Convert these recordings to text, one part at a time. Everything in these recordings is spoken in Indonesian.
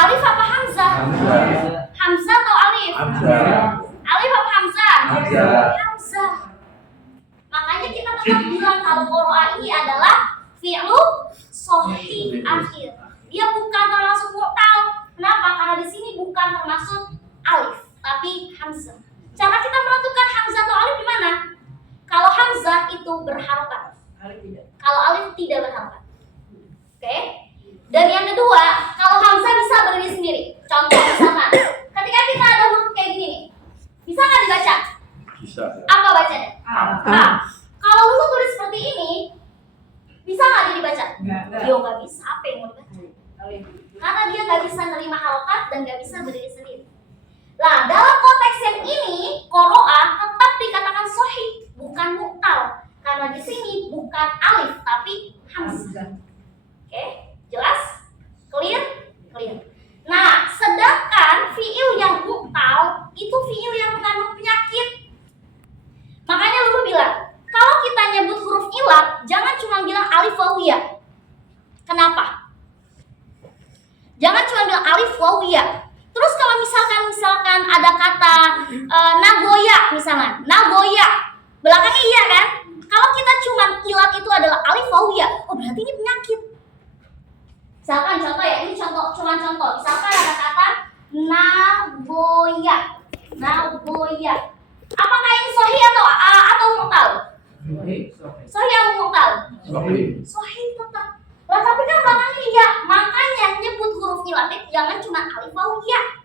Alif apa Hamzah? Hamzah atau Alif? Alif apa Hamzah? Hamzah. Makanya kita tetap bilang kalau qoro'a ini adalah fi'lu shahih akhir. Dia bukan termasuk mu'tal. Kenapa? Karena di sini bukan termasuk alif, tapi hamzah. Cara kita menentukan hamzah atau alif di mana? Kalau hamzah itu berharokat, kalau alif tidak berharokat. Oke? Dan yang kedua, kalau hamzah bisa berdiri sendiri. Contoh misalkan, ketika kita ada huruf kayak gini nih, bisa nggak dibaca? Bisa. Apa bacanya? A. Kalau lu tulis seperti ini, bisa nggak dia dibaca? Yo nggak bisa. Apa yang mau dibaca? Karena dia nggak bisa nerima harokat dan nggak bisa berdiri sendiri. Nah, dalam konteks yang ini, qoro'a tetap dikatakan sahih, bukan mu'tal. Karena di sini bukan alif, tapi hamzah. Oke, jelas? Clear? Clear. Nah, sedangkan fi'il yang mu'tal itu fi'il yang mengandung penyakit. Makanya lu bilang, kalau kita nyebut huruf ilat, jangan cuma bilang alif waw ya. Kenapa? Jangan cuma bilang alif waw ya. Terus kalau misalkan ada kata Nagoya misalnya, Nagoya, belakangnya iya kan? Kalau kita cuma ilat itu adalah alif waw ya, oh berarti ini penyakit. Misalkan contoh ya, ini cuma contoh. Misalkan ada kata Nagoya, Nagoya. Apakah ini sahih atau mu'tal? Sahih atau mu'tal? Sahih tetap. Lah tapi kan belakangnya iya, makanya nyebut huruf ilat jangan cuma alif waw ya.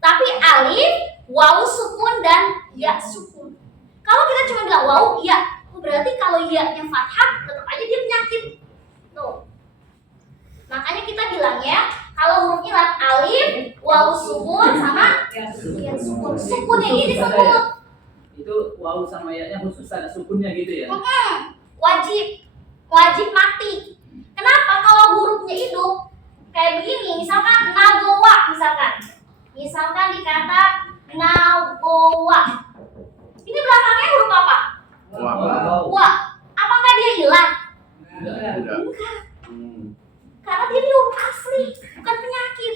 Tapi alif, waw sukun dan ya sukun. Kalau kita cuma bilang waw ya, berarti kalau ya-nya fathah tetap aja dia penyakit. Tuh. Makanya kita bilangnya kalau huruf ilat alif, waw sukun sama ya sukun. Sukunnya ini disebut. Itu waw sama ya-nya khusus ada sukunnya gitu ya? Wajib mati. Kenapa? Kalau hurufnya hidup kayak begini, misalkan nagowa, misalkan dikata nagowa, ini belakangnya huruf apa? Wa. Apakah dia hilang? Enggak. Karena dia huruf asli, bukan penyakit.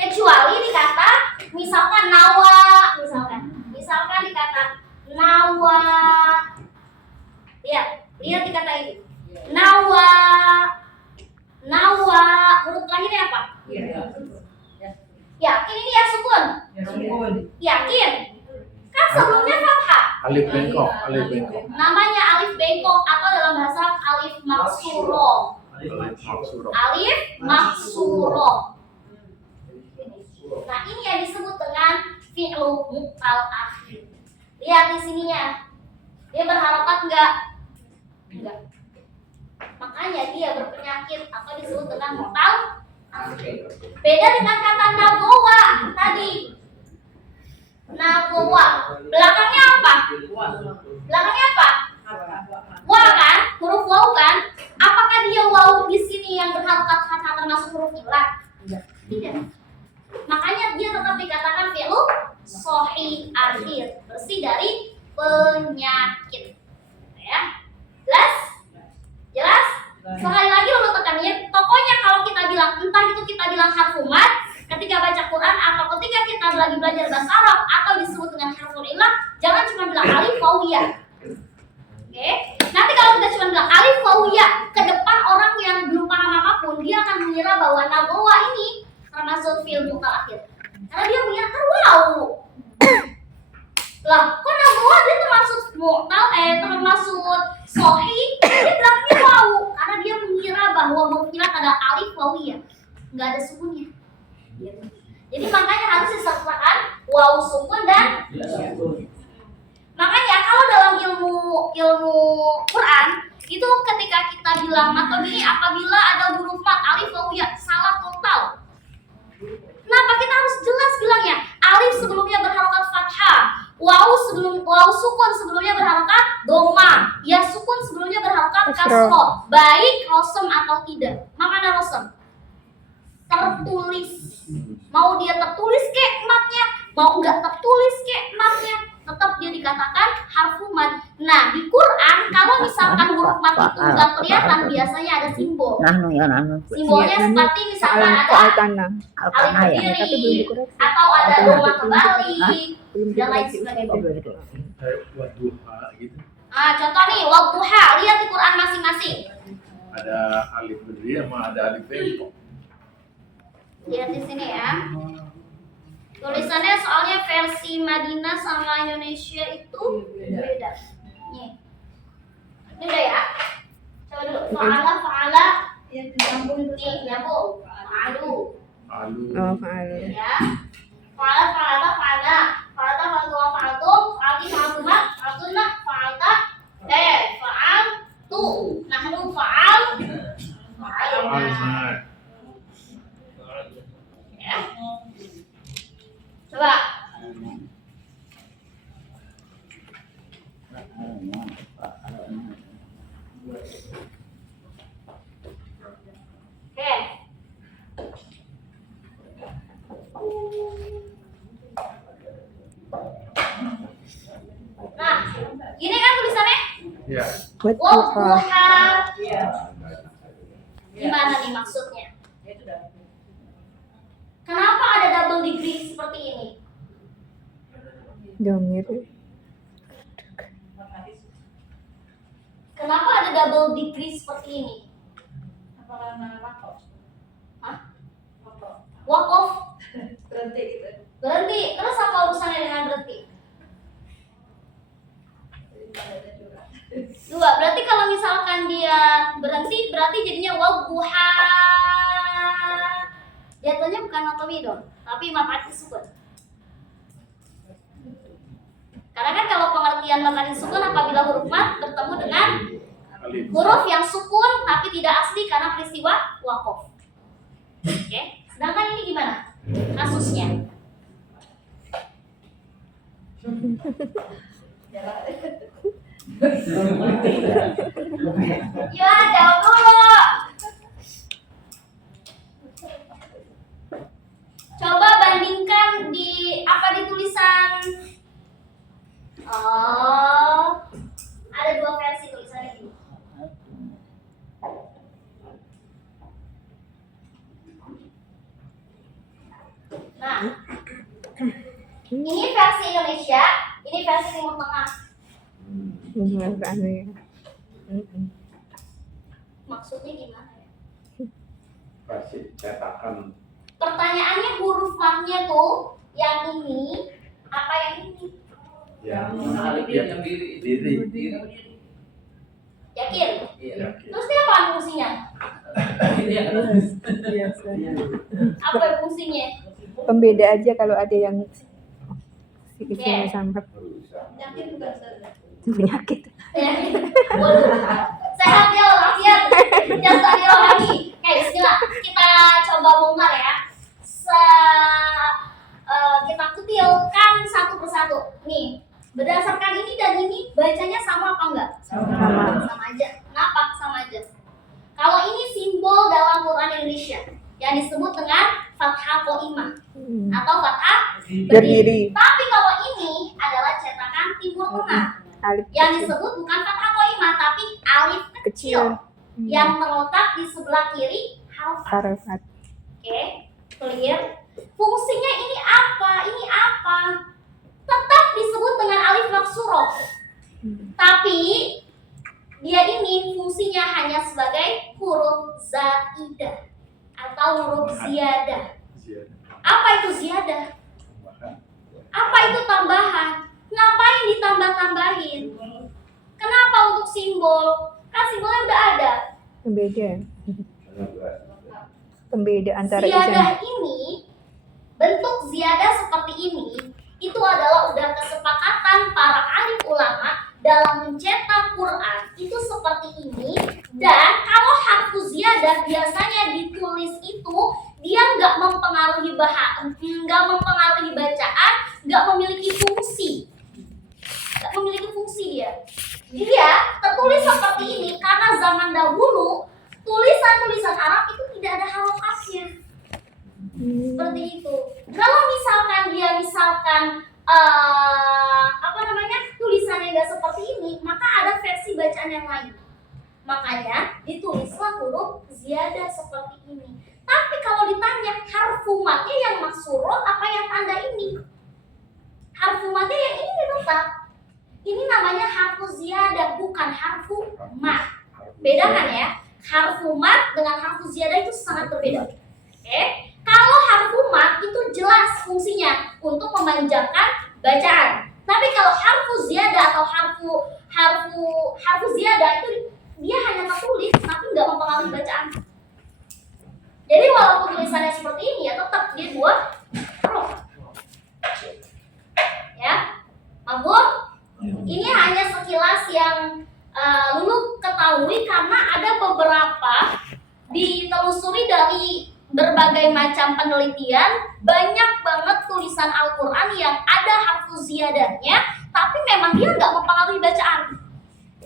Kecuali dikata misalkan nawa, misalkan dikata nawa. Lihat dikata ini. Nawa, huruf terakhirnya apa? Yakin ini ya sukun? Yakin? Kan sebelumnya fathah. Alif bengkok. Namanya alif bengkok atau dalam bahasa alif maksuro. Alif maksuro. Nah, ini yang disebut dengan fi'lu mu'tal akhir. Lihat di sininya. Dia berharokat enggak? Enggak. Makanya dia berpenyakit atau disebut dengan mu'tal akhir. Beda dengan kata nagowa tadi. Nagowa. Belakangnya apa? Belakangnya apa? Wa kan? Huruf waw kan? Apakah dia waw di sini yang berharokat fathah termasuk huruf ilat? Tidak. Makanya dia tetap dikatakan fi'lu shahih akhir, bersih dari penyakit. Ya. Jelas? Sekali lagi lo tekanin, pokoknya kalau kita bilang, entah itu kita bilang harfu mad ketika baca Quran atau ketika kita lagi belajar bahasa Arab atau disebut dengan harful illah, jangan cuma bilang alif waw ya. Oke? Nanti kalau kita cuma bilang alif waw ya, ke depan orang yang belum paham apapun, dia akan mengira bahwa nagowa ini termasuk fi'il mu'tal akhir. Karena dia mengira kan wow. Lah, kok nagowa dia termasuk mu'tal termasuk sahih, dia bilangnya waw karena dia mengira bahwa huruf ilat ada alif waw ya, nggak ada sukunnya. Jadi makanya harus disertakan waw sukun dan makanya kalau dalam ilmu Quran itu ketika kita bilang atau ini apabila ada huruf mat alif waw ya salah total. Kenapa kita harus jelas bilangnya? Alif sebelumnya berharokat fathah, waw sukun sebelumnya berharokat doma, ya sukun sebelumnya berharokat kasroh, baik rosem atau tidak. Makna rosem tertulis. Mau dia tertulis kek matnya, mau enggak tertulis kek matnya, tetap dia dikatakan harfu mad. Nah, di Quran kalau misalkan huruf mad itu nggak kelihatan, biasanya ada simbol. Simbolnya seperti misalkan ada alif berdiri atau ada doma kebalik dan lain sebagainya. Wadduha gitu. Contoh nih, wadduha, lihat di Quran masing-masing. Ada alif berdiri sama ada alif bengkok. Lihat di sini ya. Tulisannya soalnya versi Madinah sama Indonesia itu beda. Nih. Ini udah ya. Coba dulu. Fa'ala. Nih, nyambung. Fa'alu. Alu. Ya. Fa'ala. Fa'altum. Fa'alti, fa'altumat. Fa'altunna. Fa'alta. Fa'altu. Nahnu fa'al. Almat. Ya. Coba. Oke. Nah, gini kan tulisannya? Ya. Wadduha. Gimana nih maksudnya? Kenapa ada double degree seperti ini? Kenapa ada double degree seperti ini? Hah? Wakof. Berhenti. Terus apa urusannya dengan berhenti? Dua. Berarti kalau misalkan dia berhenti, berarti jadinya wadduha. Jatuhnya bukan matowi dong, tapi maf'ul sukun. Karena kan kalau pengertian maf'ul sukun apabila huruf mad bertemu dengan huruf yang sukun tapi tidak asli karena peristiwa waqaf. Oke, sedangkan ini gimana kasusnya? Ya, jawab dulu. Coba bandingkan di tulisan. Ada dua versi tulisannya ini. Nah, ini versi Indonesia, ini versi Timur Tengah. Maksudnya gimana ya? Kasih cetakan. Pertanyaannya huruf matnya tuh yang ini apa yang ini? Yang diri. Yakin? Iya. Terus dia apa fungsinya? Apa fungsinya? Pembeda aja kalau ada yang si kecilnya Oke. sampai Yakin bukan salah. penyakit. Yakin. Waduh. Sehat ya walafiat. Jasani rohani. Oke, bismillah. Kita coba bongkar ya. Kita kutilkan satu persatu. Nih, berdasarkan ini dan ini bacanya sama apa enggak? Sama aja. Kenapa? Sama aja. Kalau ini simbol dalam Quran Indonesia yang disebut dengan fathah qaimah atau fathah berdiri. Tapi kalau ini adalah cetakan Timur Tengah Alif yang disebut bukan fathah qaimah tapi alif kecil yang terletak di sebelah kiri huruf. Harafat. Oke, clear. Fungsinya ini apa? Ini apa? Tetap disebut dengan alif maksuroh. Tapi dia ini fungsinya hanya sebagai huruf zaidah atau huruf ziyadah. Apa itu ziyadah? Apa itu tambahan? Ngapain ditambah-tambahin? Kenapa untuk simbol? Kan simbolnya udah ada. Pembeda antara Ziyadah isim. ini, bentuk ziyadah seperti ini, itu adalah udah kesepakatan para alim ulama dalam mencetak Quran itu seperti ini. Dan kalau harfu ziyadah biasanya ditulis itu dia nggak mempengaruhi bacaan, nggak memiliki fungsi, dia. Dia tertulis seperti ini karena zaman dahulu tulisan-tulisan Arab itu tidak ada harokatnya. Seperti itu. Kalau misalkan dia bacaan yang lain. Makanya ditulislah huruf ziyadah seperti ini. Tapi kalau ditanya harfu matnya yang maksurot apa yang tanda ini? Harfu matnya yang ini tetap. Ini namanya harfu ziyadah, bukan harfu mat. Bedakan ya, harfu mat dengan harfu ziyadah itu sangat berbeda. Oke? Kalau harfu mat itu jelas fungsinya untuk memanjangkan bacaan. Tapi kalau harfu ziyadah atau harfu ziyadah itu dia hanya tertulis tapi nggak mempengaruhi bacaan. Jadi walaupun tulisannya seperti ini ya tetap dia buat huruf. Ya, mabuk. Ini hanya sekilas yang Lulu ketahui karena ada beberapa ditelusuri dari berbagai macam penelitian, banyak banget tulisan Al-Quran yang ada harfu ziyadahnya, tapi memang dia nggak mempengaruhi bacaan.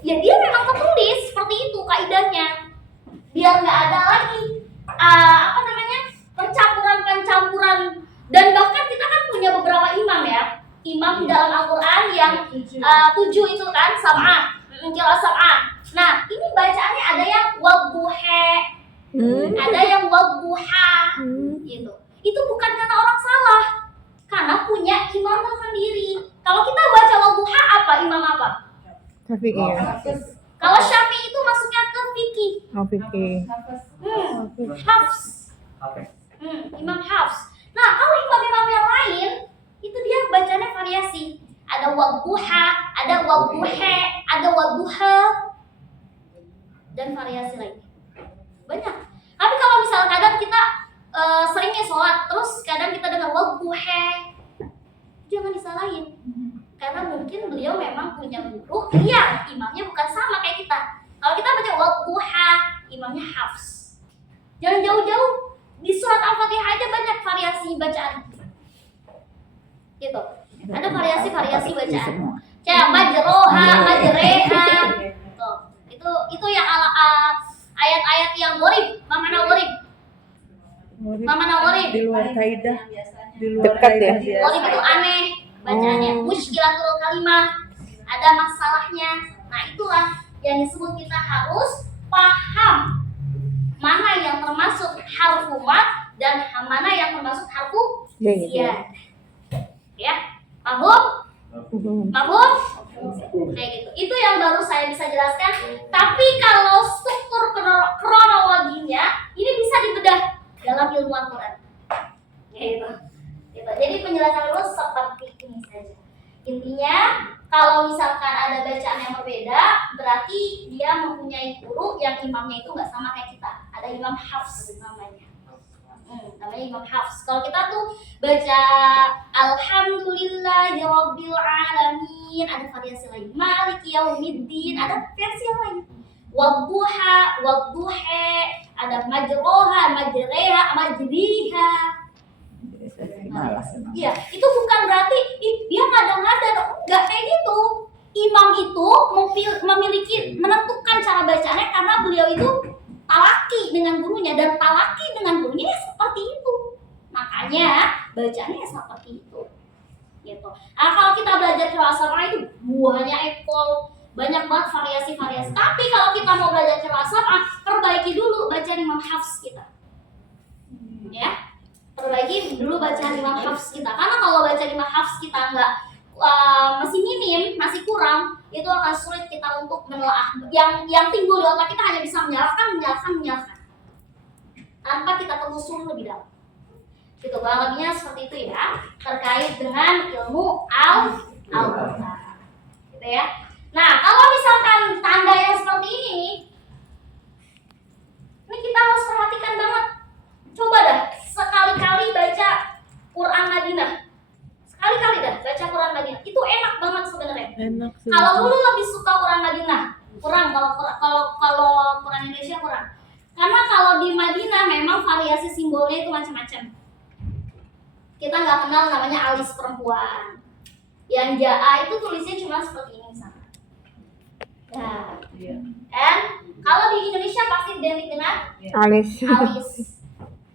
Ya dia memang tertulis seperti itu kaidahnya, biar nggak ada lagi pencampuran. Dan bahkan kita kan punya beberapa imam ya, imam dalam Al-Quran yang 7 itu kan sab'ah, kira sab'ah. Nah ini bacaannya ada yang wadduha, ada yang wadduha, gitu. Itu bukan karena orang salah, karena punya imam tersendiri. Kalau kita baca wadduha apa imam apa? Syafi'i ya. Kalau Syafi'i itu masuknya ke fikih. Oh, fikih. Hafs. Imam Hafs. Nah, kalau imam-imam yang lain itu dia bacanya variasi. Ada wadduha, ada wadduha, ada wadduha, dan variasi lain. Banyak. Tapi kalau misalnya kadang kita seringnya sholat, terus kadang kita dengar wadduha, jangan disalahin. Karena mungkin beliau memang punya guru yang imamnya bukan sama kayak kita. Kalau kita baca wadduha, imamnya Hafs. Jangan jauh-jauh, di surat Al-Fatihah aja banyak variasi bacaan. Gitu. Ada variasi-variasi bacaan. Kayak majroha, majreha. Tuh. Itu yang ayat-ayat yang gharib, mana gharib? Mana gharib? Di luar kaidah, di luar Dekat ya? kaidah Gharib itu aneh bacaannya. Musykilatul kalimah, ada masalahnya. Nah, itulah yang disebut kita harus paham mana yang termasuk harfu mat dan mana yang termasuk harfu ziyadah. Ya, paham? Paham? Kayak gitu. Itu yang baru saya bisa jelaskan. Tapi kalau struktur kronologinya ini bisa dibedah dalam ilmu Al-Quran. Gitu. Jadi penjelasan dulu seperti ini saja. Intinya kalau misalkan ada bacaan yang berbeda, berarti dia mempunyai guru yang imamnya itu nggak sama kayak kita. Ada imam Hafs namanya. Namanya imam Hafs. Kalau kita tuh baca Alhamdulillahirabbil alamin, ada variasi lain. Maliki yaumiddin, ada versi yang lain. Wadduha, wadduha, ada majroha, majreha, majriha. Iya, itu bukan berarti dia ngada-ngada, enggak kayak gitu. Imam itu memiliki menentukan cara bacaannya karena beliau itu talaki dengan gurunya, dan talaki dengan gurunya ya seperti itu. Makanya bacaannya seperti itu. Gitu. Nah, kalau kita belajar qiraat sab'ah itu buahnya ekol, banyak banget variasi-variasi. Tapi kalau kita mau belajar qiraat sab'ah, perbaiki dulu bacaan Imam Hafs kita. Ya. Perbaiki dulu bacaan Imam Hafs kita, karena kalau bacaan Imam Hafs kita masih minim, masih kurang, itu akan sulit kita untuk menelaah. Yang timbul di otak kita hanya bisa menyalahkan tanpa kita telusuri lebih dalam. Gitu, lebihnya seperti itu ya, terkait dengan ilmu Al-Quran. Gitu ya. Nah, kalau misalkan tanda yang seperti ini kita harus perhatikan banget. Coba dah sekali-kali baca Quran Madinah. Sekali-kali dah baca Quran Madinah. Itu enak banget sebenarnya. enak sih. Kalau dulu lebih suka Quran Madinah, kurang kalau Quran Indonesia kurang. Karena kalau di Madinah memang variasi simbolnya itu macam-macam. Kita nggak kenal namanya alis perempuan. Yang jaa itu tulisnya cuma seperti ini misalnya. Nah, dan kalau di Indonesia pasti identik dengan Alis.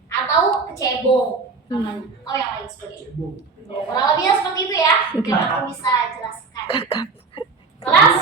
atau kecebong namanya, atau yang lain seperti itu. Kurang lebihnya seperti itu ya, yang aku bisa jelaskan. Kelas?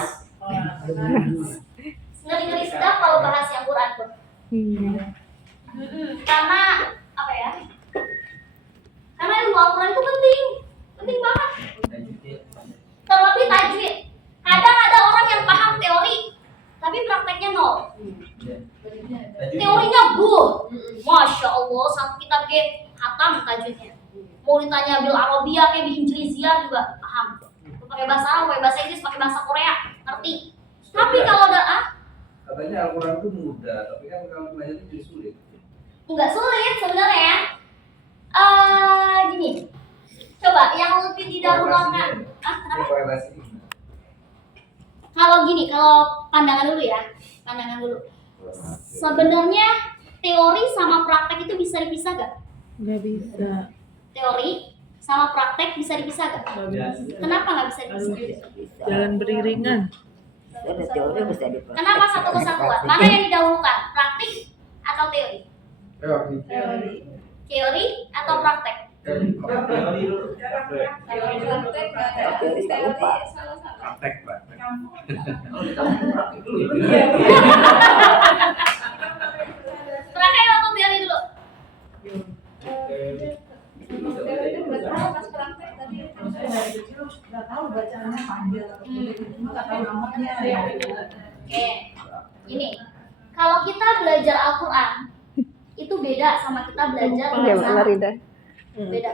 misalnya bil Arabia kayak di Injilizia juga paham. Pakai bahasa Arab, pakai bahasa Inggris, pakai bahasa Korea, ngerti. Tapi kalau katanya Al-Quran itu mudah, tapi kan kalau belajar itu jadi sulit. nggak sulit sebenarnya ya. Gini, coba yang lebih didahulukan. Kenapa? Korelasinya. Kalau gini, kalau pandangan dulu ya, pandangan dulu. Sebenarnya teori sama praktek itu bisa dipisah gak? Nggak bisa. Teori sama praktek bisa dipisah gak? Kenapa nggak bisa dipisah? Jalan beriringan. Ada teori bisa dipakai. Kenapa satu kesatuan? Mana yang didahulukan? Praktik atau teori? Teori atau praktek? Teori tak lupa. Praktek, Pak. Praktek atau teori dulu? Oke, ini kalau kita belajar Al-Quran itu beda sama kita belajar Oke, bahasa Arab. mari dah. Beda.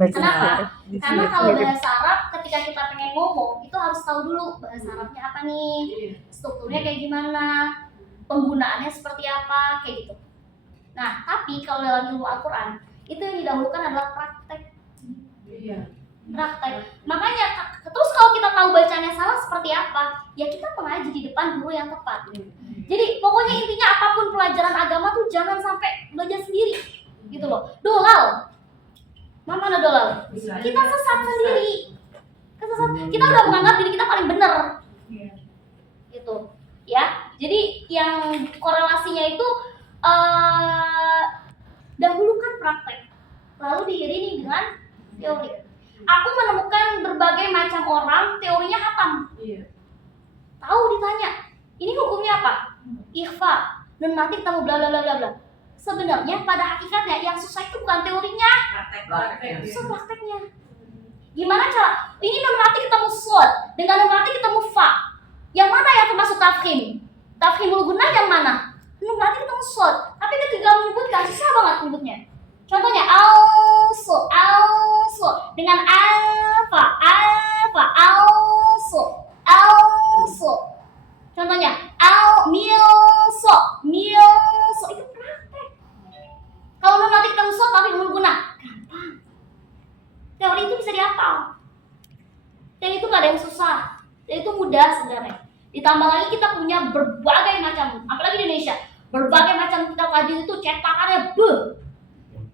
Baca Kenapa? di Karena sini kalau mirip. bahasa Arab ketika kita pengen ngomong itu harus tahu dulu bahasa Arabnya apa nih, strukturnya kayak gimana, penggunaannya seperti apa, kayak gitu. Nah, tapi kalau dalam ilmu Al-Quran itu yang didahulukan adalah praktek. Praktek. Makanya terus kalau kita tahu bacanya salah seperti apa, ya kita mengaji di depan guru yang tepat. Jadi pokoknya intinya apapun pelajaran agama tuh jangan sampai belajar sendiri, gitu loh. Dolal. Mana dolal? Kita sesat sendiri. Kita udah menganggap diri kita paling benar. Gitu. Ya. Jadi yang korelasinya itu dahulukan praktek, lalu diiringi dengan teori. Aku menemukan berbagai macam orang teorinya hatam. Tahu ditanya, ini hukumnya apa? Ikhfa, nun mati ketemu bla bla bla bla bla. Sebenarnya pada hakikatnya yang susah itu bukan teorinya, susah prakteknya. Gimana cara? Ini nun mati ketemu sod, dengan nun mati ketemu fa. Yang mana yang termasuk tafkhim? Tafkhimul gunnah yang mana? Nun mati ketemu sod. Tapi ketika menyebutkan susah banget menyebutnya. Contohnya also dengan alfa, also. Contohnya milso itu praktek. Kalau nun mati ketemu sod tapi umul guna, gampang. Teori itu bisa dihafal. Teori itu nggak ada yang susah. Teori itu mudah sebenarnya. Ditambah lagi kita punya berbagai macam, apalagi di Indonesia, berbagai macam kitab hadis itu cetakannya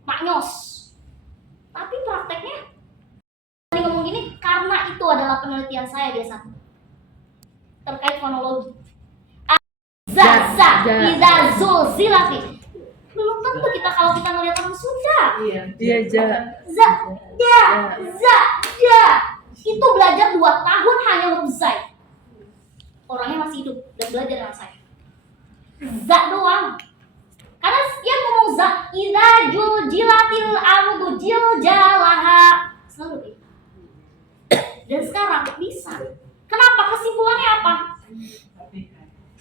maknyos. Tapi prakteknya ngomong gini karena itu adalah penelitian saya biasa terkait fonologi. Iza zulzilati. Belum tentu kita kalau kita ngelihat orang Sunda. Itu belajar 2 tahun hanya huruf zai. Orangnya masih hidup dan belajar dengan saya. Za doang. Karena dia ngomong za, idza juljilatil ardu jiljalaha. Selalu gitu. Dan sekarang bisa. Kenapa? Kesimpulannya apa?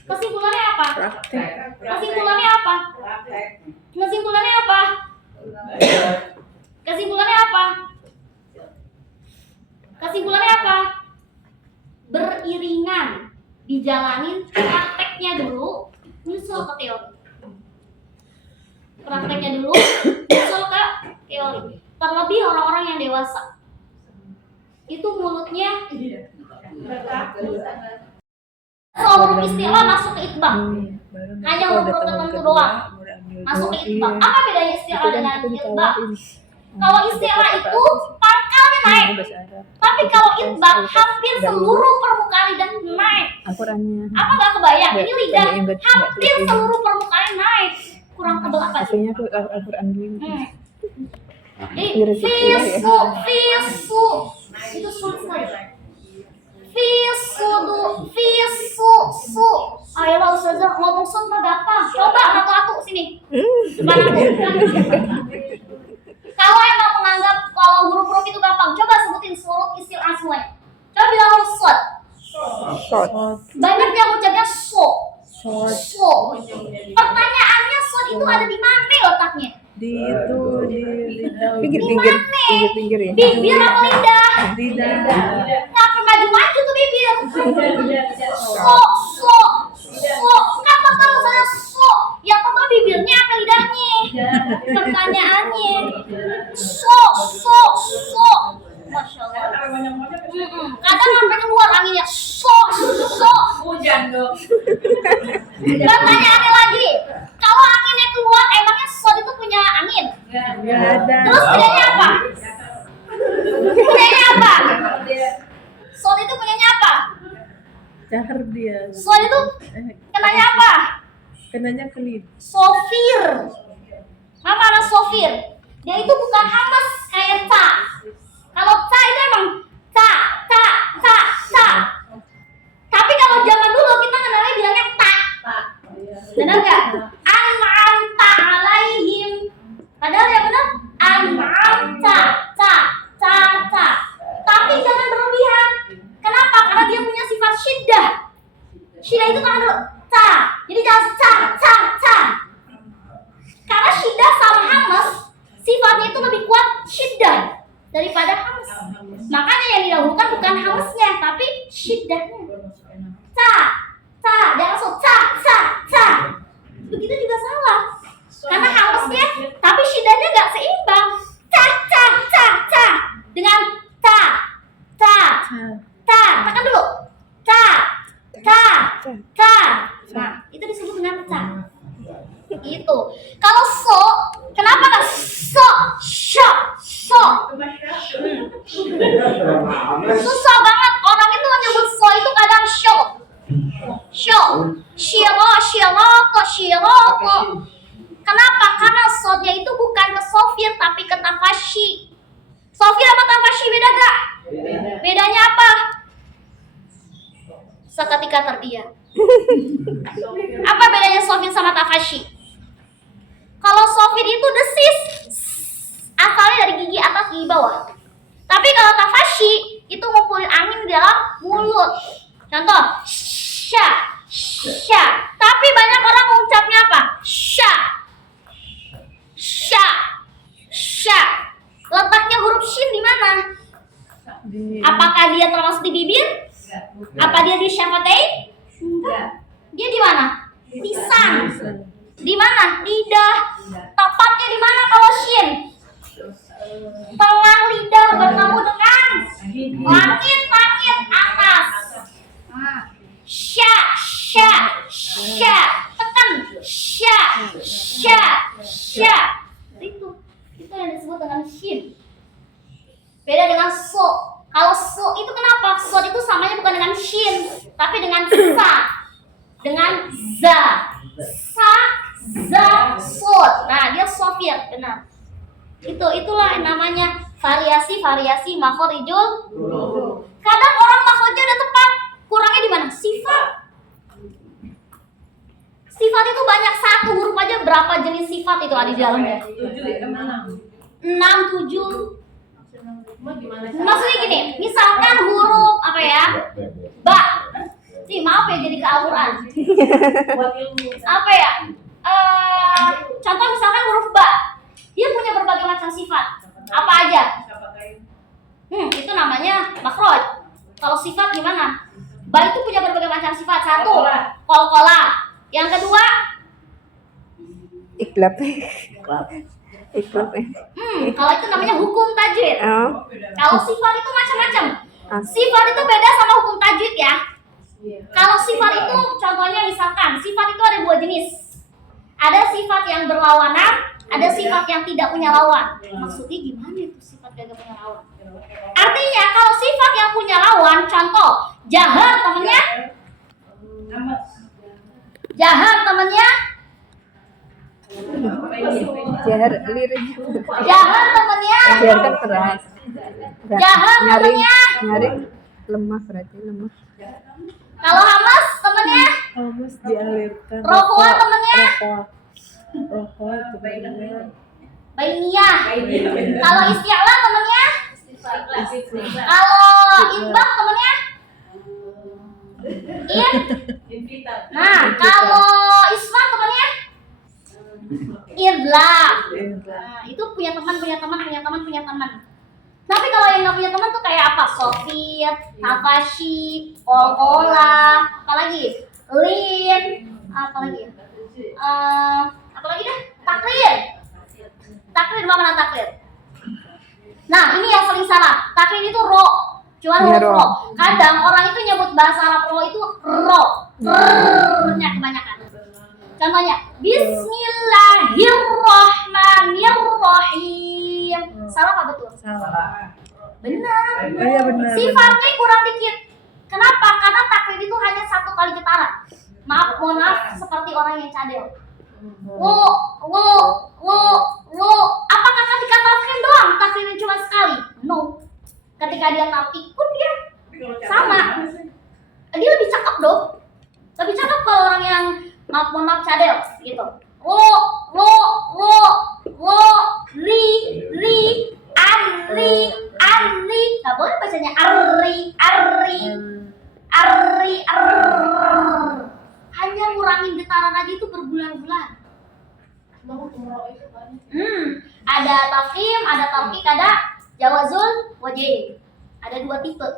Kesimpulannya apa? Kesimpulannya apa? Kesimpulannya apa? Kesimpulannya apa? Kesimpulannya apa? Beriringan, dijalanin prakteknya dulu, nyusul ke teori. Prakteknya dulu, nyusul ke teori. Terlebih orang-orang yang dewasa, itu mulutnya soal istilah masuk ke itbang, hanya huruf tertentu doang masuk ke itbang. Apa bedanya istilah dengan itbang? Kalau istilah itu pangkalnya naik, tapi kalau itbang hampir seluruh permukaan lidah naik. Al-Qurannya. Apa nggak kebayang? Ini lidah hampir seluruh permukaan naik. Kurang tebal apa sih? Aslinya tuh Al-Quran dulu. Jadi fisu itu sulit sekali. Su. Ayolah Ustazah, ngomong sun mah gampang. Coba atu-atu sini. Depan aku. Kalau emang menganggap kalau huruf-huruf itu gampang, coba sebutin seluruh istilah semuanya. Coba bilang huruf sod. Banyak yang ucapnya so. Pertanyaannya sod itu ada di mana letaknya? Di itu di lidah. Pinggir ya. Bibir apa lidah? Lidah. Ngapa maju-maju tuh bibir? So. Kenapa tahu saya so? Yang tahu bibirnya apa lidahnya? Pertanyaannya. So. Masya Allah. Kadang sampai keluar anginnya. So. Hujan dong. Pertanyaannya lagi. Kalau anginnya keluar, emangnya so itu punya angin? Nggak ada. Terus punyanya apa? Punyanya apa? So itu punyanya apa? Cahar dia. So itu kenanya apa? Kenanya ke lidah. Sofir. Apa arah sofir? Dia itu bukan hamas kayak ca. Kalau ca itu emang ca. Tapi kalau zaman dulu kita kenalnya bilangnya ta. Benar nggak? An'amta alaihim. Padahal yang benar an'amta ca. Tapi jangan berlebihan. Kenapa? Karena dia punya sifat syiddah. Syiddah itu kan dulu ca. Jadi jangan ca. Karena syiddah sama hamas sifatnya itu lebih kuat syiddah daripada hamas. Makanya yang didahulukan bukan hamasnya tapi syiddahnya. Ca. Jangan langsung ca. Begitu juga salah. Karena hamasnya tapi syiddahnya nggak seimbang. Ca. Dengan ta. Tekan dulu. Ta. Nah, itu disebut dengan ca. Itu. Kalau so, kenapa nggak so? Susah banget orang itu menyebut so itu kadang Shiroto. Kenapa? Karena so-nya itu bukan ke sofir tapi ke tafashi. Sofir sama tafashi beda gak? Bedanya apa? Seketika terdiam. Apa bedanya sofir sama tafashi? Kalau sofir itu desis, asalnya dari gigi atas gigi bawah. Tapi kalau tafashi itu ngumpulin angin di dalam mulut. Contoh, sya. Tapi banyak orang mengucapnya apa? Sya. Letaknya huruf shin di mana? Apakah dia termasuk di bibir? Apa dia di syafatain? Dia di mana? Lisan. Di mana? Lidah. Tepatnya di mana kalau shin? Tengah lidah bertemu dengan langit atas. Sya. Tekan. Sya. Itu yang disebut dengan shin. Beda dengan so. Kalau so itu kenapa? So itu samanya bukan dengan shin, tapi dengan sa. Dengan za. Sod. Nah, dia sofir, benar. Itulah yang namanya variasi makhorijul. Kadang orang makhorijnya udah tepat, kurangnya di mana? Sifat. Sifat itu banyak, satu huruf aja berapa jenis sifat itu ada di dalamnya? 6, 7. Maksudnya gini, misalkan huruf apa ya? Ba. Nih, maaf ya jadi ke Al-Quran. Apa ya? Contoh misalkan huruf ba. Dia punya berbagai macam sifat. Apa aja? Itu namanya makhraj. Kalau sifat gimana? Ba itu punya berbagai macam sifat. Satu, qalqalah. Yang kedua, Iklab. kalau itu namanya hukum tajwid. Kalau sifat itu macam-macam. Sifat itu beda sama hukum tajwid ya. Kalau sifat itu contohnya misalkan sifat itu ada 2 jenis. Ada sifat yang berlawanan, ada sifat yang tidak punya lawan. Maksudnya gimana itu sifat yang tidak punya lawan? Artinya kalau sifat yang punya lawan, contoh jahar temennya, jahar temennya, Jahar lirik. jahar temennya, Jahar kan keras. jahar temennya. Nyaring lemah berarti lemah. Kalau hamas temennya, Hamas dialirkan. rohwa temennya, Rohwa temennya. bainiyah. Kalau isti'la temennya, kalau idbaq temennya, Nah, kalau isma temennya, idlaq. tafashi, kol-kola, apalagi lin, apalagi apalagi deh, takrir. Takrir mana takrir? Nah, ini yang sering salah. Takrir itu ro, cuma Iya, huruf ro. ro. Kadang orang itu nyebut bahasa Arab ro itu ro, nya kebanyakan. Contohnya, Bismillahirrahmanirrahim. Salah apa betul? Salah. Benar. Oh iya benar. Sifatnya kurang dikit. Kenapa? Karena takrir itu hanya 1 kali getaran. Mohon maaf, seperti orang yang cadel. Wo. Apakah ketika takrir doang takrirnya cuma sekali? No. Ketika dia taktik pun dia sama. Dia lebih cakep dong. Lebih cakep kalau orang yang mohon maaf cadel gitu. Arri. Nggak boleh bacanya arri. Hanya ngurangin getaran aja itu berbulan-bulan. Ada tafkhim, ada tarqiq, ada jawazul wajhain. Ada 2 tipe.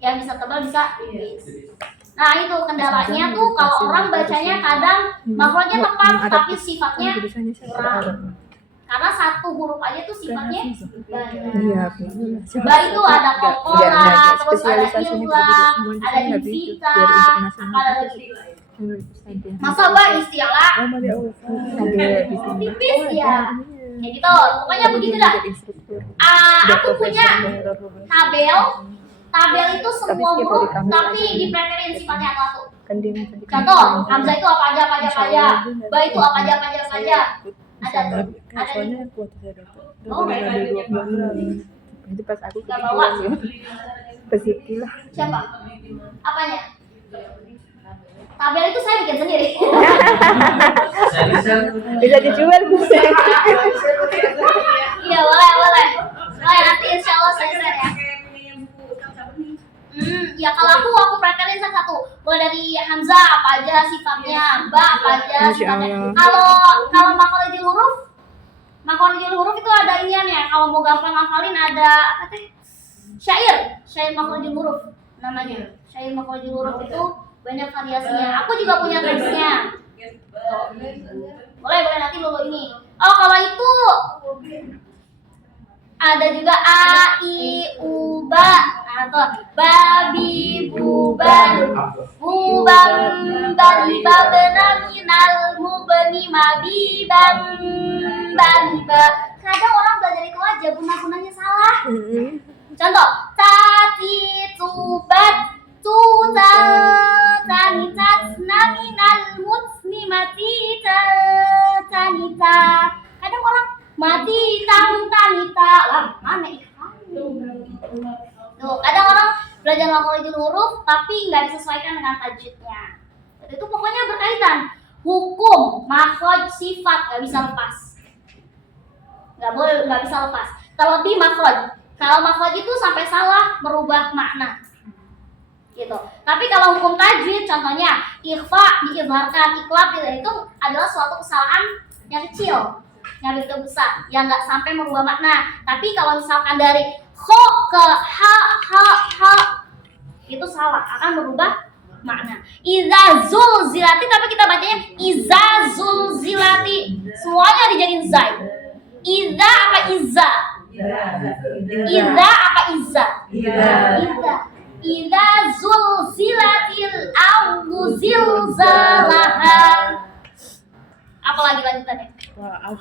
Yang bisa tebal, bisa tipis. Nah, itu kendalanya tuh kalau orang bacanya kadang makhrajnya tepat tapi sifatnya kurang. Karena 1 huruf aja tuh sifatnya banyak. Iya, Ba itu ada kokola, terus ada ilah, ada invita, apa lagi? Masa ba istilah Oh, Maria Allah. tipis ya. Ya gitu, pokoknya begitu dah. Aku punya tabel itu semua huruf tapi dipleterin sifatnya satu. Contoh, Hamzah itu apa aja. Ba itu apa aja. Ada. Soalnya kuat saya dapat. Oh, Ada 2 bulan. Itu pas aku Nggak bawa. Pesiti lah. Siapa? Apanya? Tabel itu saya bikin sendiri. Bisa dijual Bu. Iya, boleh. Nanti insya Allah saya share ya. Ya kalau aku praktekin satu. Mulai dari Hamzah apa aja sifatnya, ba apa aja Masya sifatnya. Allah. Kalau makhorijul huruf itu ada iniannya. Kalau mau gampang ngafalin ada apa teh? Syair makhorijul huruf namanya. Syair makhorijul huruf itu banyak variasinya. Aku juga punya teksnya. Boleh nanti logo ini. Oh, kalau itu ada juga a i u ba atau babi buban bali babena minal mubani mabiban baliba. Kadang orang belajar itu aja guna-gunanya salah. Contoh, tati tubat tutal tanitat naminal muslimati tanita. Kadang orang mati tanita lah mana ikhwan. Tuh, kadang orang belajar makhorijul huruf tapi nggak disesuaikan dengan tajwidnya. Itu pokoknya berkaitan hukum makhraj sifat nggak bisa lepas. Nggak bisa lepas. Terlebih makhraj. Kalau makhraj itu sampai salah merubah makna. Gitu. Tapi kalau hukum tajwid contohnya ikhfa diizharkan, iklab itu adalah suatu kesalahan yang kecil, yang begitu besar, yang nggak sampai merubah makna. Tapi kalau misalkan dari kho ke ha itu salah, akan merubah makna. Iza zulzilati tapi kita bacanya iza zulzilati, semuanya dijadiin zai. Iza apa iza? Iza apa iza? Iza zulzilatil ardu zilzalaha. Apa lagi lanjutannya? Wa'af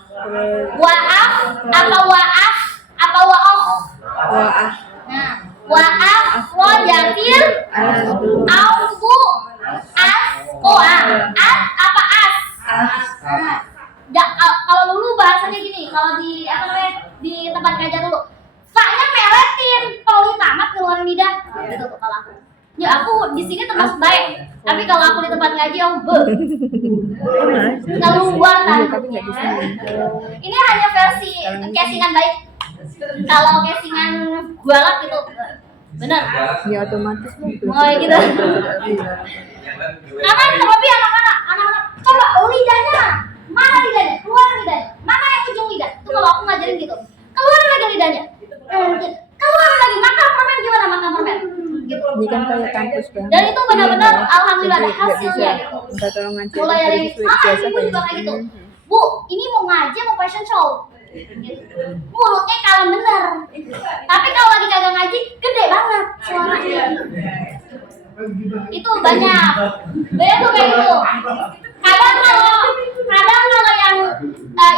apa wa'af? Apa wa'af? Nah, wa'af rojatil ardu asqoa. As apa as? Kalau dulu bahasanya gini, kalau di apa namanya di tempat ngajar dulu, fa-nya meletin, poli tamat keluar lidah. Gitu tuh kalau aku. Ya aku di sini termasuk baik, tapi kalau aku di tempat ngaji keluar tanduknya. Ini hanya versi casingan baik. Kalau casingan gualak gitu, benar? Ya otomatis lah. Oh gitu. Karena terlebih anak-anak coba lidahnya, mana lidahnya, keluar lidahnya, mana yang ujung lidah? Itu kalau aku ngajarin gitu, keluar lagi lidahnya, keluar lagi. Makan permen gimana makan permen? gitu. Ini kan kayak kampus banget. Dan itu benar-benar Iya, alhamdulillah ada jadi nggak hasilnya bisa gitu. minta tolong ngaji Mulai dari dari siswa sama biasa ibu juga kayak gitu. Hmm. Bu, ini mau ngaji mau fashion show. Gitu. Mulutnya kalem bener. Tapi kalau lagi kagak ngaji, gede banget suaranya. Itu banyak. Banyak tuh kayak gitu. Kadang kalau yang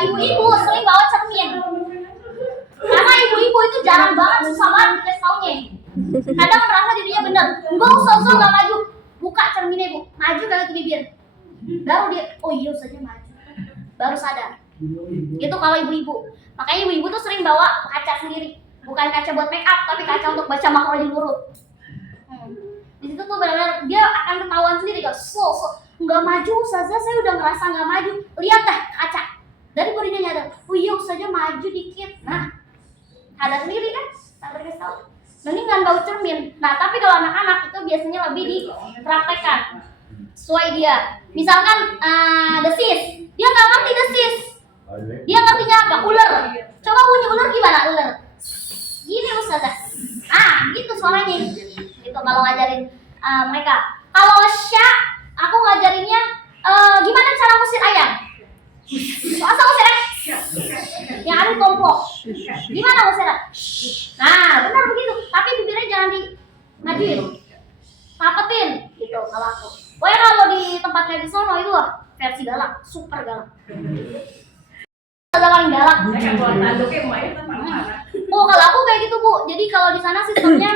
ibu-ibu sering bawa cermin. Karena ibu-ibu itu jarang banget, susah banget dikasih taunya. Kadang merasa dirinya benar. Enggak usah nggak maju. Buka cerminnya bu, maju kagak ke bibir. Baru dia, oh iya saja maju. Baru sadar. Itu kalau ibu-ibu. Makanya ibu-ibu tuh sering bawa kaca sendiri. Bukan kaca buat make up, tapi kaca untuk baca makhrajul huruf. Di situ tuh benar-benar dia akan ketahuan sendiri kalau nggak maju ustazah, saya udah ngerasa nggak maju. Lihat dah kaca. Dari burinya nyadar, oh iya ustazah maju dikit. Nah, ada sendiri kan? Tak berkasih tahu. Mendingan bau cermin. Nah, tapi kalau anak-anak itu biasanya lebih dipraktekkan sesuai dia. Misalkan desis, dia nggak ngerti desis. Dia ngertinya apa? Ular. Coba bunyi ular gimana ular? Gini ustazah. Gitu suaranya. Gitu kalau ngajarin mereka. Kalau Sya, aku ngajarinnya gimana cara ngusir ayam. Masa ngusirnya? Yang ada tompok. Gimana ngusirnya? Nah, benar begitu. Tapi bibirnya jangan dimajuin. Papetin gitu kalau aku. Pokoknya kalau di tempat kayak di sono itu versi galak, super galak. Ada paling galak. Oh, kalau aku kayak gitu bu. Jadi kalau di sana sistemnya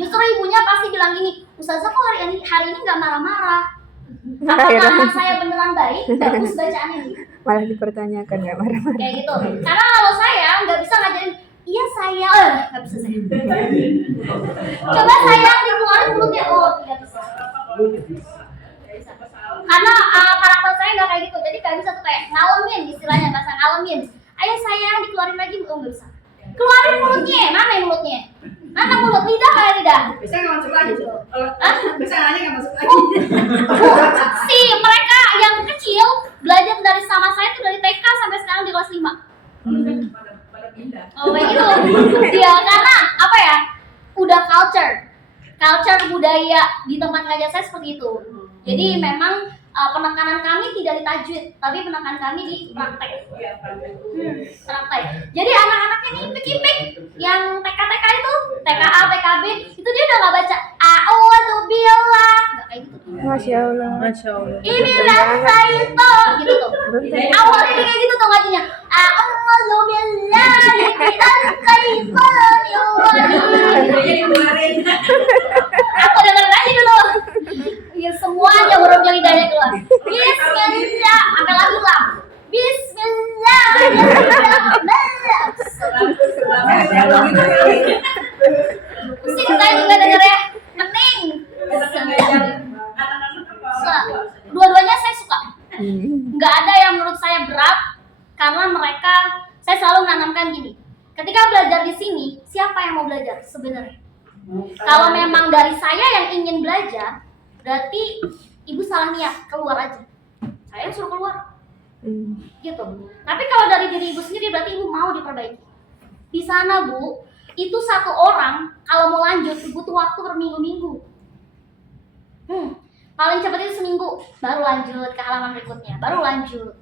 justru ibunya pasti bilang gini, ustazah kok hari ini nggak marah-marah. Apakah anak saya beneran baik? Bagus bacaannya gitu. Malah dipertanyakan nggak marah-marah. Kayak gitu. Karena kalau saya nggak bisa ngajarin, iya saya, nggak bisa saya. Coba saya dikeluarin mulutnya, oh tidak bisa. Karena karakter saya nggak kayak gitu, jadi nggak bisa tuh kayak ngalamin istilahnya, bahasa ngalamin. Ayo sayang dikeluarin lagi, oh nggak bisa. Keluarin mulutnya, mana yang mulutnya? Mana mulut, lidah kayak lidah? Bisa nggak masuk lagi tuh? Bisa nggak masuk lagi? Si mereka yang kecil belajar dari sama saya tuh dari TK sampai sekarang di kelas 5. Oh kayak gitu. Ya karena apa ya? Udah culture budaya di tempat ngajar saya seperti itu. Jadi memang penekanan kami tidak di tajwid, tapi penekanan kami di praktek. Praktek. Jadi anak-anaknya nih ipik-ipik yang TK itu, TKA, TKB, itu dia udah nggak baca a'udzubillah, nggak kayak gitu. Masya Allah. Inilah saito gitu tuh. Awalnya dia kayak gitu tuh ngajinya. A'udzubillahi minasy syaithanir rajim. Aku denger aja dulu. Ya semuanya huruf yang lidahnya keluar. Bismillah, sampai lagu lah. Pusing saya juga denger ya. Mending. Dua-duanya saya suka. Nggak ada yang menurut saya berat karena mereka, saya selalu menanamkan gini. Ketika belajar di sini, siapa yang mau belajar sebenarnya? Kalau memang dari saya yang ingin belajar, berarti ibu salah niat, keluar aja. Saya suruh keluar. Gitu. Tapi kalau dari diri ibu sendiri berarti ibu mau diperbaiki. Di sana bu, itu satu orang kalau mau lanjut butuh waktu berminggu-minggu. Paling cepat itu seminggu, baru lanjut ke halaman berikutnya, baru lanjut.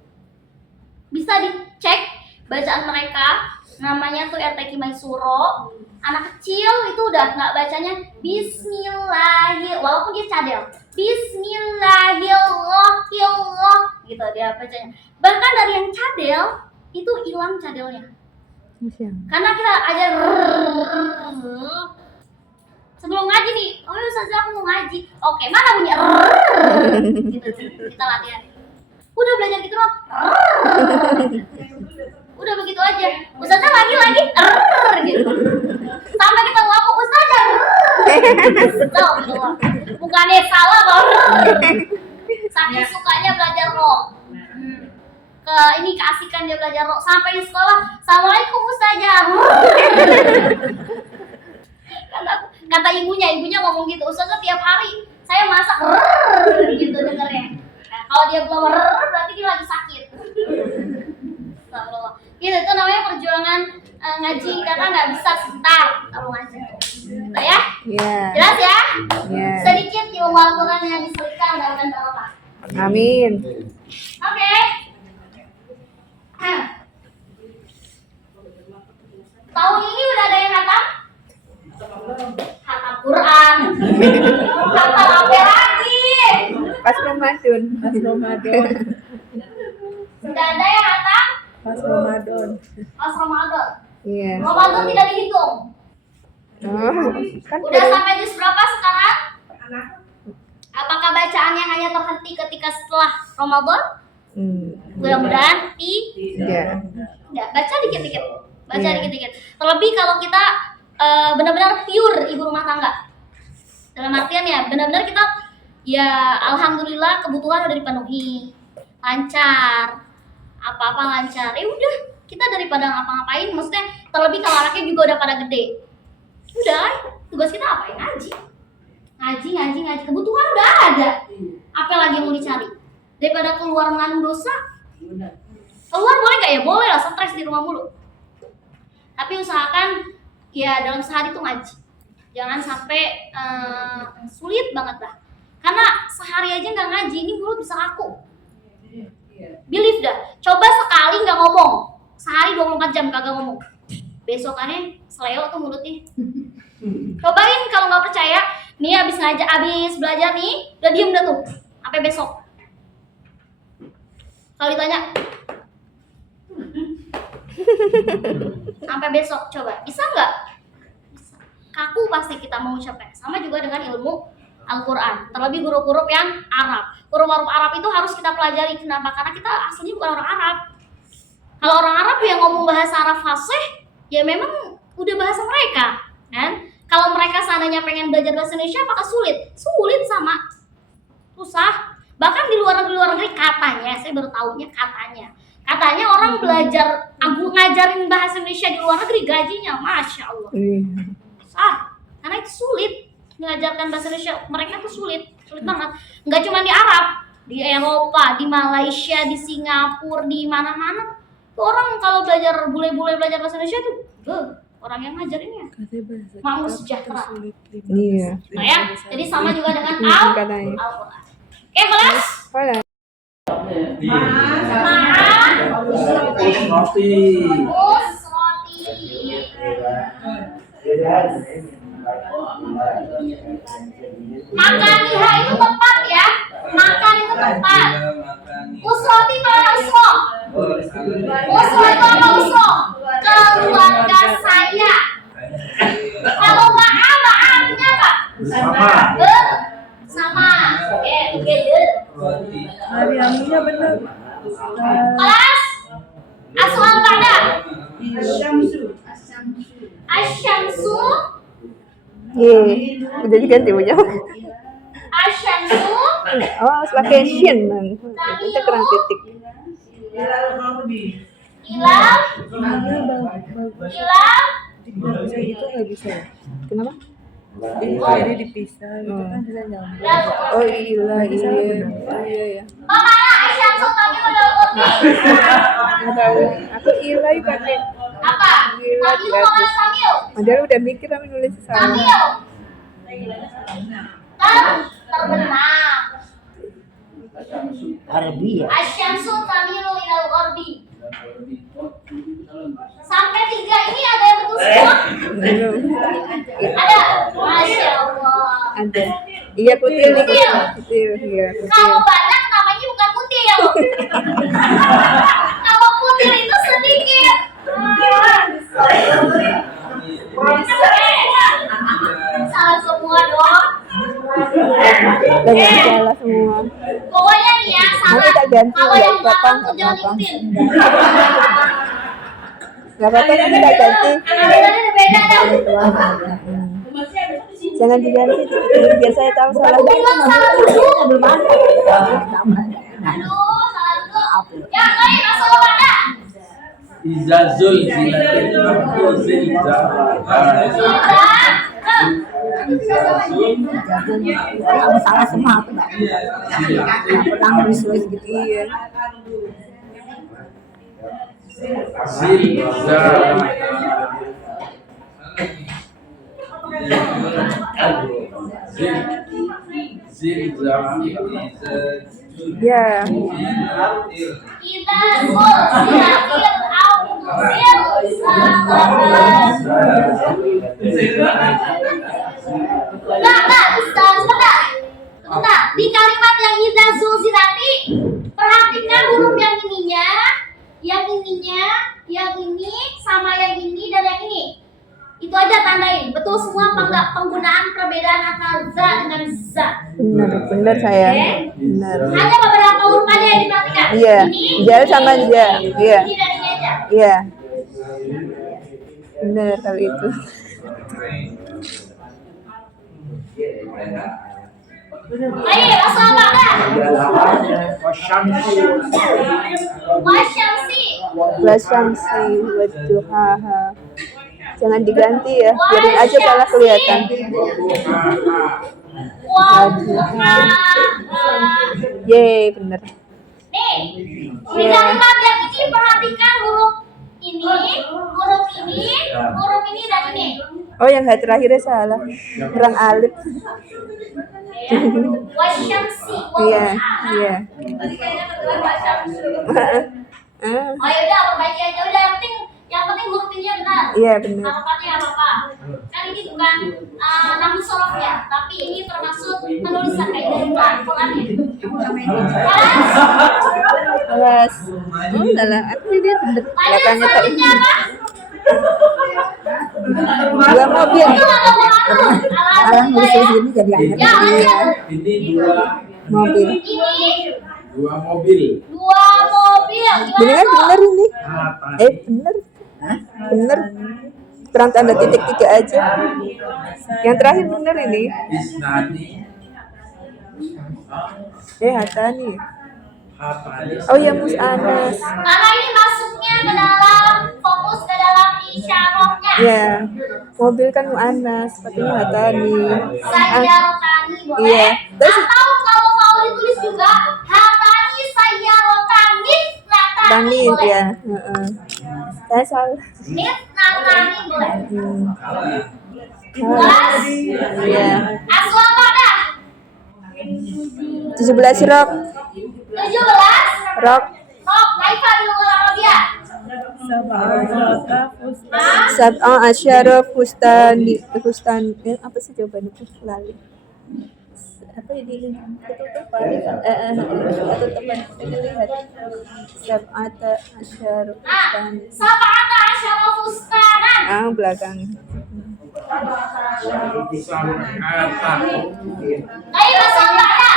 Bisa dicek bacaan mereka, namanya tuh RTQ Maisuro. Anak kecil itu udah nggak bacanya Bismillahirrahmanirrahim, walaupun dia cadel. Bismillahirrahmanirrahim, gitu dia bacanya. Bahkan dari yang cadel itu hilang cadelnya. Karena kita ajar sebelum ngaji nih, oh ustazah aku mau ngaji. Oke, mana bunyi gitu, kita latihan. Udah belajar gitu loh. Udah begitu aja. Ustazah lagi gitu. Sampai kita ngaku ustazah. Tahu gitu loh. Bukannya salah loh. Saking sukanya belajar roh. Keasikan dia belajar roh sampai di sekolah. Assalamualaikum ustazah. Kata ibunya ngomong gitu, ustazah tiap hari saya masak gitu dengernya. Nah, kalau dia belum berarti dia lagi sakit. Gitu itu namanya perjuangan ngaji karena nggak bisa sebentar kalau ngaji. Nah ya, Ya. jelas ya? Ya. Sedikit ilmu Al-Quran yang diselipkan dalam barokah. Amin. Oke. Tahun ini udah ada yang khatam? Khatam Quran. Khatam apa lagi? Pas Ramadan. Sudah ada yang khatam? Pas Ramadan. Pas Ramadan. Iya. Ramadan tidak dihitung. Oh, kan Udah sampai juz berapa sekarang? Apakah bacaannya hanya terhenti ketika setelah Ramadan? Mudah-mudahan Iya. enggak, baca dikit-dikit. Baca dikit-dikit. Terlebih kalau kita benar-benar pure ibu rumah tangga. Dalam artian ya, benar-benar kita ya alhamdulillah kebutuhan udah dipenuhi. Lancar. Apa-apa lancar. Ya udah, kita daripada ngapa-ngapain, maksudnya terlebih kalau anaknya juga udah pada gede. Udah, tugas kita apa ya? Ngaji. Kebutuhan udah ada. Apa lagi yang mau dicari? Daripada keluar mengandung dosa. Keluar boleh nggak ya? Boleh lah, stres di rumah mulu. Tapi usahakan ya dalam sehari tuh ngaji. Jangan sampai sulit banget lah. Karena sehari aja nggak ngaji, ini mulut bisa kaku. Believe dah. Coba sekali nggak ngomong. Sehari 24 jam kagak ngomong. Besokannya seleo tuh mulutnya. Cobain kalau nggak percaya. Nih abis belajar nih, udah diem dah tuh. Sampai besok. Kalau ditanya, sampai besok coba. Bisa nggak? Bisa. Kaku pasti kita mengucapkan. Sama juga dengan ilmu Al-Quran. Terlebih huruf-huruf yang Arab. Huruf-huruf Arab itu harus kita pelajari. Kenapa? Karena kita aslinya bukan orang Arab. Kalau orang Arab yang ngomong bahasa Arab fasih, ya memang udah bahasa mereka, kan? Kalau mereka seandainya pengen belajar bahasa Indonesia, apakah sulit? Sulit sama, susah. Bahkan di luar negeri katanya, saya baru tahunya katanya orang belajar, ngajarin bahasa Indonesia di luar negeri gajinya, masya Allah, susah. Karena itu sulit mengajarkan bahasa Indonesia, mereka tuh sulit banget. Nggak cuma di Arab, di Eropa, di Malaysia, di Singapura, di mana-mana. Tuh orang kalau bule-bule belajar bahasa Indonesia tuh, orang yang ngajarinnya makmur sejahtera. Iya. Nah ya, jadi sama juga dengan Al-Quran. Oke, kelas? Roti. Makan liha itu tepat ya. Makan itu tepat. Usroti mana usro? Usro itu apa usro? Keluarga saya. Kalau ma'a artinya apa? Sama. Oke, together. Mariamnya benar. Kelas? Asal pada? Asyamsu. Udah diganti punya. Asyamsu. Oh, harus pakai shin. Itu kurang titik. Ilal. Itu nggak bisa. Kenapa? Jadi dipisah gitu kan bisa nyambung. Oh iya. Mama Asyamsu kami udah ngerti. Nggak tahu. Aku ilai pakai. Apa? Kami mana Samil? Padahal udah mikir tapi nulis salah. Samil. Terbenam. Arabi ya. Asyamsu tamilu ilal gharbi. Sampai 3 ini ada yang betul semua? Ada? Masya Allah. Ada. Iya kutil nih. Kutil? Kutil. Iya kutil. Kalau banyak namanya bukan kutil. Kalau kutil itu sedikit. Salah semua dong. Banyak salah semua. Pokoknya nih ya, salah. Nanti tak ganti, Kalau nggak yang apa-apa, salah tuh nggak jangan apa-apa. ikutin. Gak apa-apa nanti tak ganti. Tulisannya udah beda dah. Jangan diganti. Biar saya tahu salah. Aku bilang salah dulu. Aduh, salah dulu. Ya, baik, asal pada. Izazul zilatul Kalau salah semua aku nggak pernah nulis gitu. Iya. Ya. Kita sulsilatil awzil Enggak, sebentar. Di kalimat yang idza zulzilati, perhatikan huruf yang ininya, yang ini, sama yang ini dan yang ini. Itu aja tandain. Betul semua apa enggak penggunaan perbedaan antara za dengan za? Benar saya. Oke? Benar. Hanya beberapa huruf aja yang diperhatikan. Iya. Ini, Ja sama ja. Iya. ini dan ini aja. Iya. Benar kalau itu. Ayo, asal apa dah? Wasyamsi. Wasyamsi wadduhaha. Jangan diganti ya, biarin aja malah kelihatan. Wadduha. Yeay, bener. Nih, di kalimat yang ini perhatikan huruf ini, huruf ini dan ini. Oh, yang H terakhirnya salah. Kurang alif. Wasyamsi. Iya, iya. Tadi kayaknya kedengar wasyamsi. Oh ya udah, perbaiki aja udah. Yang penting huruf ini benar. Iya, benar. Harokannya apa? Kan ini bukan namun sorofnya, tapi ini termasuk penulisan kayak gitu Al-Qur'annya. Awas. Oh, lala, aku lihat bener. Tanya Belakangnya tak selanjutnya apa? dua mobil. Itu apa pengaruh? Orang nulis ini jadi aneh. Ya, lanjut. Ini dua Mobil. Ini dua mobil. dua mobil. Ini kan Gimana bener tuh? ini. Atas. Bener. Bener. Kurang tanda titik 3 aja. Yang terakhir bener ini. Isnani. Hatani. Hatani. Oh ya, Musanas. Karena ini masuknya ke dalam fokus ke dalam isyarahnya. Ya, mobil kan mu'anas, sepatunya hatani. Sayyarotani boleh. Iya. Terus Atau kalau mau ditulis juga hatani sayyarotani natani Tanin boleh. ya. Heeh. Saya salah. Nit natani boleh. Ah, iya. Asal apa dah? 17 rok. 17. Rok. Rok kaifa bil Arabia. Sab'a asyara fustani. Apa sih jawabannya? Lali. Apa ini? Ketutupan. Ketutupan. Lihat. Sab'ata asyara fustani. Sab'ata asyara fustanan. Belakang. Kaifa sab'ata?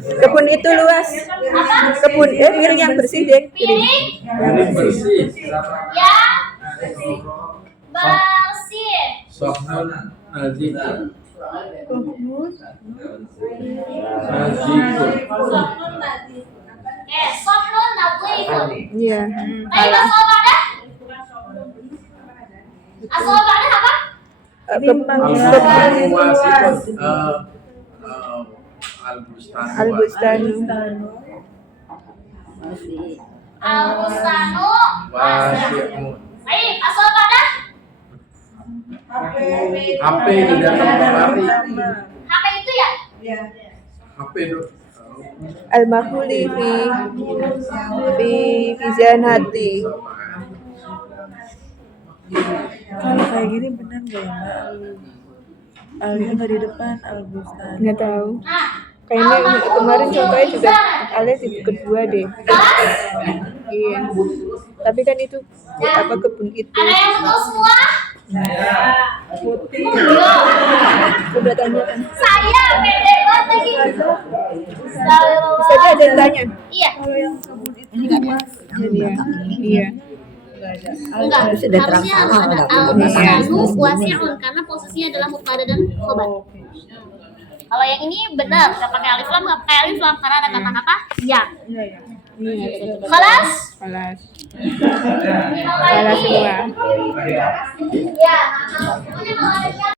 Kebun itu luas. Kebun piring yang bersih deh. Piring Piring bersih. yang bersih. Sofnun nazikun. Sohnun nadhifun. Iya. Kaifa sab'ata? Asal apa apa? Al-Bustanu. Al-Bustanu wasi'un. Baik, asal apa? HP di dalam lemari. HP itu ya? HP itu. Al-Makhuli fi Zanati. Kalau kayak gini benar nggak ya Mbak? Alnya nggak di depan, Al-Bustan. Nggak tahu. Nah, Kayaknya kemarin contohnya juga Alnya di kedua deh. Iya. Tapi kan itu apa kebun itu? ada yang betul semua? Udah tanya kan? Saya pede banget lagi. Bisa aja ada yang tanya. Iya. Ini nggak ada. Iya. Iya. Enggak, Sudah terang harusnya harus sama, ada udah. al-bustanu wasi'un karena posisinya adalah mubtada dan khobar. Kalau yang ini benar, nggak pakai alif lam, nggak pakai alif lam karena ada kata-kata yang. Iya. Kelas? Kelas. Kelas Kelas semua. Ya, nah, kalau semuanya kalau ada yang